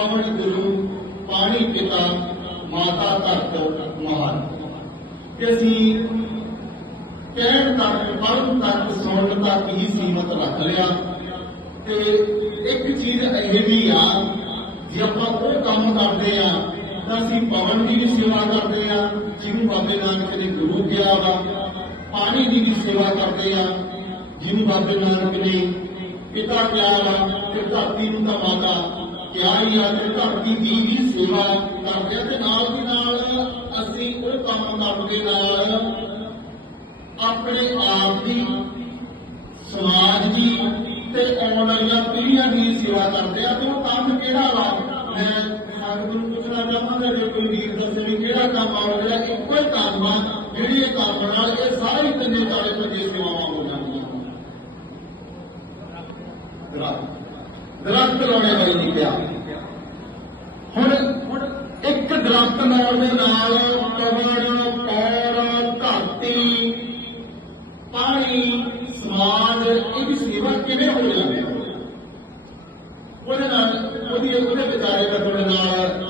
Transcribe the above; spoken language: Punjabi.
ਪਵਨ ਗੁਰੂ ਪਾਣੀ ਪਿਤਾ ਮਾਤਾ ਧਰਤ ਮਹਾਨ। ਕਿ ਅਸੀਂ ਕਹਿਣ ਤੱਕ, ਪੜ੍ਹਨ ਤੱਕ, ਸੁਣਨ ਤੱਕ ਹੀ ਸੀਮਤ ਰੱਖ ਲਿਆ। ਤੇ ਇੱਕ ਚੀਜ਼ ਇਹ ਆ, ਜੇ ਆਪਾਂ ਉਹ ਕੰਮ ਕਰਦੇ ਆ, ਤਾਂ ਅਸੀਂ ਪਵਨ ਦੀ ਵੀ ਸੇਵਾ ਕਰਦੇ ਆ, ਜਿਹਨੂੰ ਬਾਬੇ ਨਾਨਕ ਨੇ ਗੁਰੂ ਕਿਹਾ ਵਾ। ਪਾਣੀ ਦੀ ਵੀ ਸੇਵਾ ਕਰਦੇ ਆ, ਜਿਹਨੂੰ ਬਾਬੇ ਨਾਨਕ ਨੇ ਪਿਤਾ ਕਿਹਾ ਵਾ, ਤੇ ਧਰਤੀ ਨੂੰ ਤਾਂ ਮਾਤਾ ਆ ਤੇ ਧਰਤੀ ਦੀ ਵੀ ਸੇਵਾ ਕਰਦੇ ਆ ਤੇ ਨਾਲ ਦੀ ਨਾਲ ਅਸੀਂ ਉਹ ਕੰਮ ਕਰਨ ਦੇ ਨਾਲ ਆਪਣੇ ਆਪ ਦੀ, ਸਮਾਜ ਦੀ ਤੇ ਆਉਣ ਵਾਲੀਆਂ ਪੀੜ੍ਹੀਆਂ ਦੀ ਸੇਵਾ ਕਰਦੇ ਆ। ਤੇ ਉਹ ਕੰਮ ਕਿਹੜਾ ਵਾ? ਮੈਂ ਸੰਗਤ ਨੂੰ ਪੁੱਛਣਾ ਚਾਹਾਂਗਾ ਜੇ ਕੋਈ ਵੀਰ ਦੱਸੇ ਵੀ ਕਿਹੜਾ ਕੰਮ ਆ ਜਿਹੜਾ ਇੱਕੋ ਹੀ ਕੰਮ ਆ, ਜਿਹੜੀ ਇਹ ਕੰਮ ਨਾਲ ਇਹ ਸਾਰੇ ਤਿੰਨੇ ਚਾਲੇ ਪੰਜੇ ਸੇਵਾਵਾਂ ਹੋ ਜਾਂਦੀਆਂ। ਦਰਖਤ ਦਰਖਤ ਲਾਉਣੇ ਵਾਲੀ ਨਹੀਂ ਹੁਣ ਇੱਕ ਦਰਖਤ ਲਾਉਣ ਦੇ ਨਾਲ ਪਵਨ ਪੈਰ ਧਰਤੀ, ਪਾਣੀ, ਸਮਾਜ, ਇਹਦੀ ਸੇਵਾ ਕਿਵੇਂ ਹੋ ਜਾਂਦੀ ਹੈ? ਉਹਦੇ ਨਾਲ, ਉਹਦੀ, ਉਹਦੇ ਵਿਚਾਰੇ ਦਾ ਤੁਹਾਡੇ ਨਾਲ